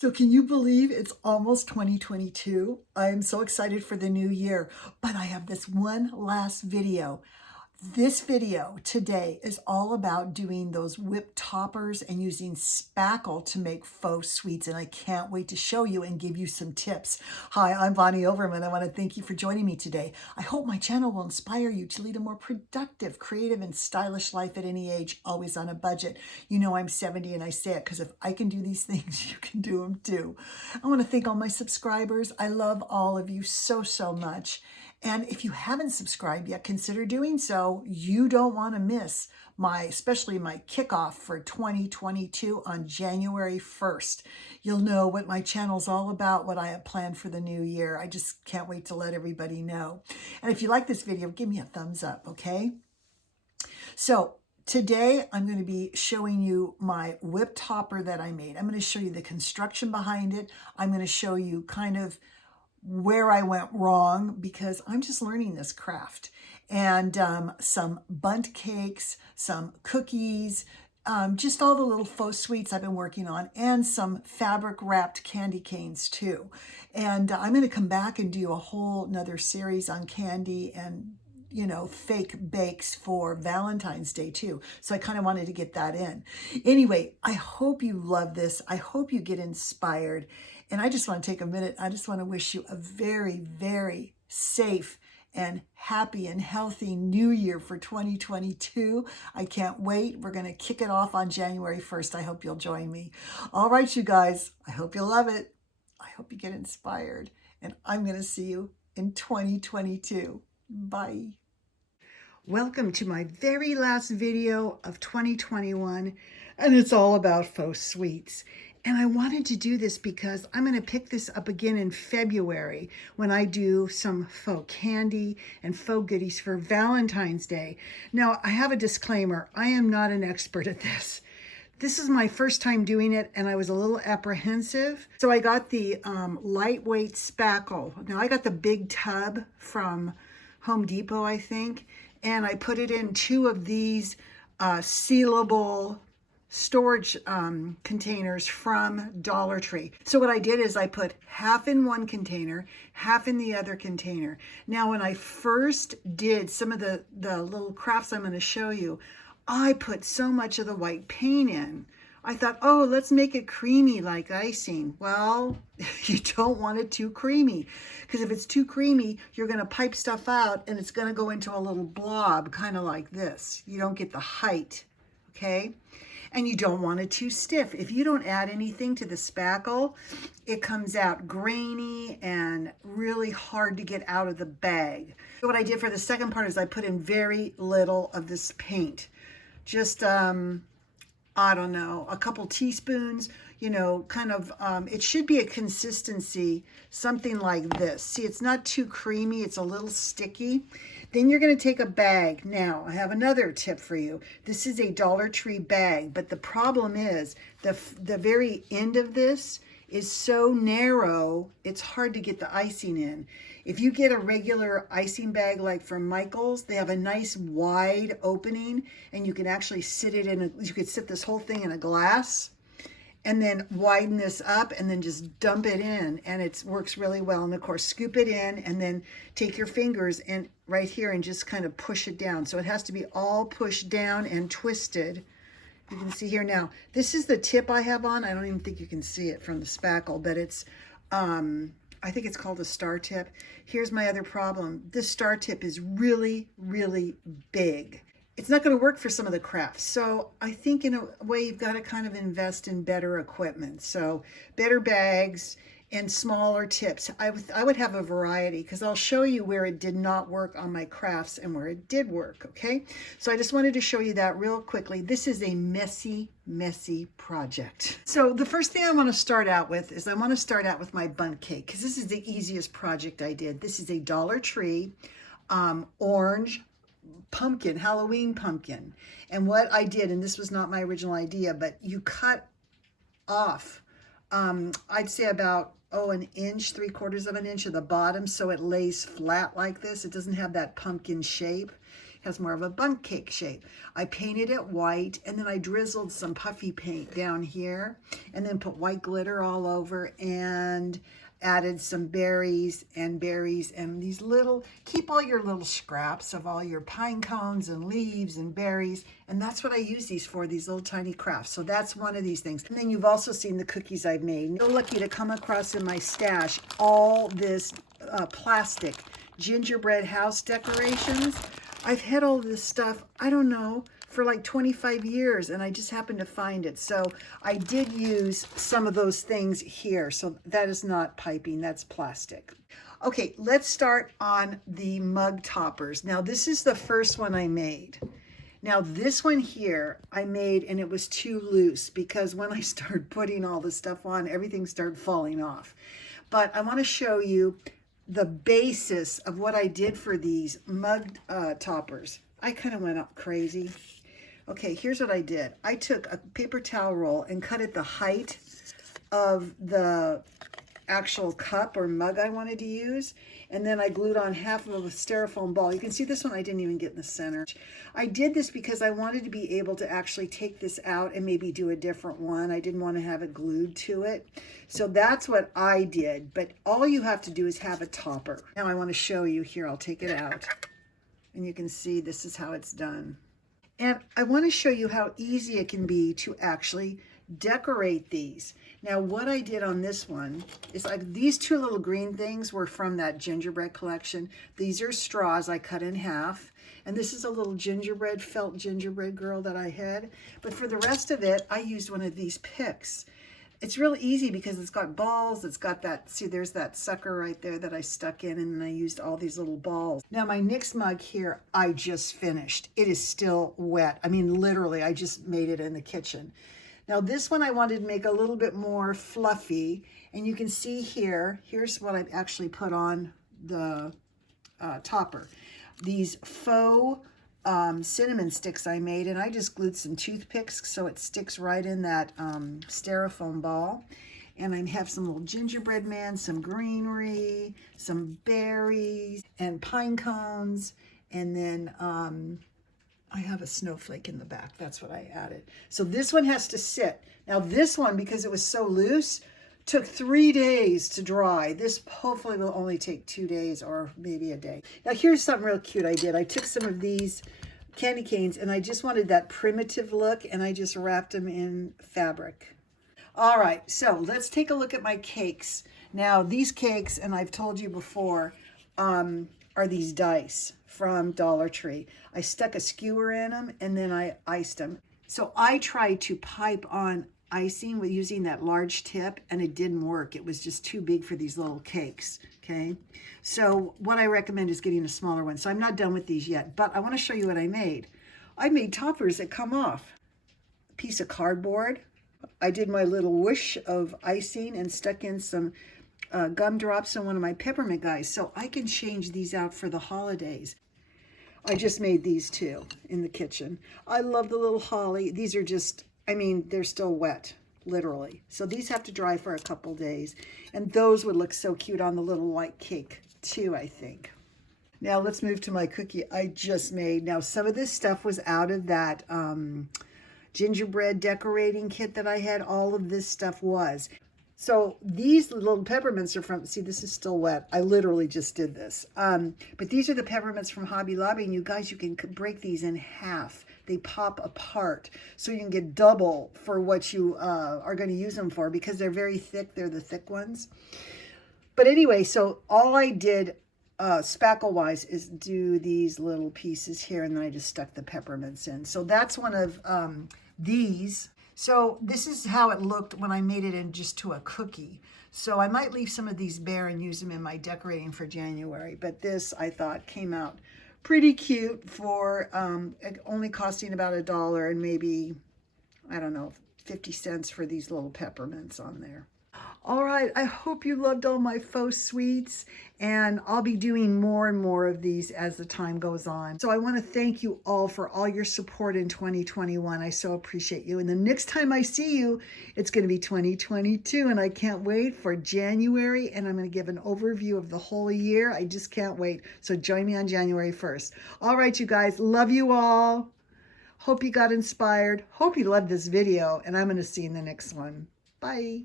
So can you believe it's almost 2022? I am so excited for the new year, but I have this one last video. This video today is all about doing those whipped toppers and using spackle to make faux sweets, and I can't wait to show you and give you some tips. Hi, I'm Bonnie Overman. I want to thank you for joining me today. I hope my channel will inspire you to lead a more productive, creative, and stylish life at any age, always on a budget. You know I'm 70 and I say it because if I can do these things, you can do them too. I want to thank all my subscribers. I love all of you so, so much. And if you haven't subscribed yet, consider doing so. You don't want to miss especially my kickoff for 2022 on January 1st. You'll know what my channel's all about, what I have planned for the new year. I just can't wait to let everybody know. And if you like this video, give me a thumbs up, okay? So today I'm going to be showing you my whipped topper that I made. I'm going to show you the construction behind it. I'm going to show you kind of where I went wrong because I'm just learning this craft, and some bundt cakes, some cookies, just all the little faux sweets I've been working on, and some fabric wrapped candy canes too. And I'm going to come back and do a whole nother series on candy and fake bakes for Valentine's Day too. So I kind of wanted to get that in. Anyway, I hope you love this. I hope you get inspired. And I just want to take a minute. I just want to wish you a very, very safe and happy and healthy new year for 2022. I can't wait. We're going to kick it off on January 1st. I hope you'll join me. All right, you guys. I hope you love it. I hope you get inspired. And I'm going to see you in 2022. Bye. Welcome to my very last video of 2021, and it's all about faux sweets. And I wanted to do this because I'm going to pick this up again in February when I do some faux candy and faux goodies for Valentine's Day. Now, I have a disclaimer. I am not an expert at this. This is my first time doing it, and I was a little apprehensive. So I got the lightweight spackle. Now, I got the big tub from Home Depot, I think, and I put it in 2 of these sealable storage containers from Dollar Tree. So what I did is I put half in one container, half in the other container. Now, when I first did some of the little crafts I'm going to show you, I put so much of the white paint in. I thought, oh, let's make it creamy like icing. Well, you don't want it too creamy, because if it's too creamy, you're going to pipe stuff out and it's going to go into a little blob, kind of like this. You don't get the height, okay? And you don't want it too stiff. If you don't add anything to the spackle, it comes out grainy and really hard to get out of the bag. So what I did for the second part is I put in very little of this paint. Just, I don't know, a couple teaspoons, kind of, it should be a consistency, something like this. See, it's not too creamy, it's a little sticky. Then you're going to take a bag. Now, I have another tip for you. This is a Dollar Tree bag, but the problem is the very end of this is so narrow, it's hard to get the icing in. If you get a regular icing bag like from Michael's, they have a nice wide opening, and you can actually you could sit this whole thing in a glass and then widen this up and then just dump it in, and it works really well. And of course, scoop it in and then take your fingers and right here and just kind of push it down. So it has to be all pushed down and twisted. You can see here now, this is the tip I have on. I don't even think you can see it from the spackle, but it's, I think it's called a star tip. Here's my other problem. This star tip is really, really big. It's not going to work for some of the crafts. So I think in a way you've got to kind of invest in better equipment. So better bags and smaller tips. I would have a variety, because I'll show you where it did not work on my crafts and where it did work, okay? So I just wanted to show you that real quickly. This is a messy, messy project. So the first thing I want to start out with is I want to start out with my bundt cake, because this is the easiest project I did. This is a Dollar Tree orange pumpkin, Halloween pumpkin. And what I did, and this was not my original idea, but you cut off, I'd say about, an inch, 3/4 of an inch of the bottom, so it lays flat like this. It doesn't have that pumpkin shape. has more of a bundt cake shape. I painted it white, and then I drizzled some puffy paint down here, and then put white glitter all over, and added some berries and these little, keep all your little scraps of all your pine cones and leaves and berries, and that's what I use these for, these little tiny crafts. So that's one of these things. And then you've also seen the cookies I've made. So lucky to come across in my stash all this plastic gingerbread house decorations. I've had all this stuff, I don't know, for like 25 years, and I just happened to find it. So I did use some of those things here. So that is not piping, that's plastic. Okay, let's start on the mug toppers. Now this is the first one I made. Now this one here I made, and it was too loose because when I started putting all the stuff on, everything started falling off. But I want to show you the basis of what I did for these mug toppers. I kind of went up crazy. Okay, here's what I did. I took a paper towel roll and cut it the height of the actual cup or mug I wanted to use, and then I glued on half of a styrofoam ball. You can see this one I didn't even get in the center. I did this because I wanted to be able to actually take this out and maybe do a different one. I didn't want to have it glued to it. So that's what I did, but all you have to do is have a topper. Now I want to show you here. I'll take it out, and you can see this is how it's done. And I want to show you how easy it can be to actually decorate these. Now what I did on this one is these two little green things were from that gingerbread collection. These are straws I cut in half. And this is a little gingerbread, felt gingerbread girl that I had. But for the rest of it, I used one of these picks. It's really easy because it's got balls, it's got that, see there's that sucker right there that I stuck in, and then I used all these little balls. Now my next mug here, I just finished. It is still wet. I mean, literally, I just made it in the kitchen. Now this one I wanted to make a little bit more fluffy, and you can see here, here's what I've actually put on the topper. These faux cinnamon sticks I made, and I just glued some toothpicks so it sticks right in that styrofoam ball. And I have some little gingerbread man, some greenery, some berries, and pine cones, and then I have a snowflake in the back. That's what I added. So this one has to sit. Now this one, because it was so loose, took 3 days to dry. This hopefully will only take 2 days or maybe a day. Now here's something real cute I did. I took some of these candy canes, and I just wanted that primitive look, and I just wrapped them in fabric. All right, so let's take a look at my cakes. Now these cakes, and I've told you before, are these dice from Dollar Tree. I stuck a skewer in them, and then I iced them. So I tried to pipe on icing with using that large tip, and it didn't work. It was just too big for these little cakes, okay? So what I recommend is getting a smaller one. So I'm not done with these yet, but I want to show you what I made. I made toppers that come off. A piece of cardboard. I did my little whoosh of icing and stuck in some gumdrops on one of my peppermint guys, so I can change these out for the holidays. I just made these two in the kitchen. I love the little holly. These are just, I mean, they're still wet, literally. So these have to dry for a couple days. And those would look so cute on the little white cake too, I think. Now let's move to my cookie I just made. Now some of this stuff was out of that gingerbread decorating kit that I had. All of this stuff was. So these little peppermints are from, see, this is still wet. I literally just did this. But these are the peppermints from Hobby Lobby, and you guys, you can break these in half. They pop apart, so you can get double for what you are going to use them for, because they're very thick. They're the thick ones. But anyway, so all I did spackle-wise is do these little pieces here, and then I just stuck the peppermints in. So that's one of these. So this is how it looked when I made it in just to a cookie. So I might leave some of these bare and use them in my decorating for January. But this, I thought, came out pretty cute for only costing about $1 and maybe, I don't know, 50 cents for these little peppermints on there. All right, I hope you loved all my faux sweets, and I'll be doing more and more of these as the time goes on. So I want to thank you all for all your support in 2021. I so appreciate you. And the next time I see you, it's going to be 2022, and I can't wait for January, and I'm going to give an overview of the whole year. I just can't wait. So join me on January 1st. All right, you guys, love you all. Hope you got inspired. Hope you loved this video, and I'm going to see you in the next one. Bye.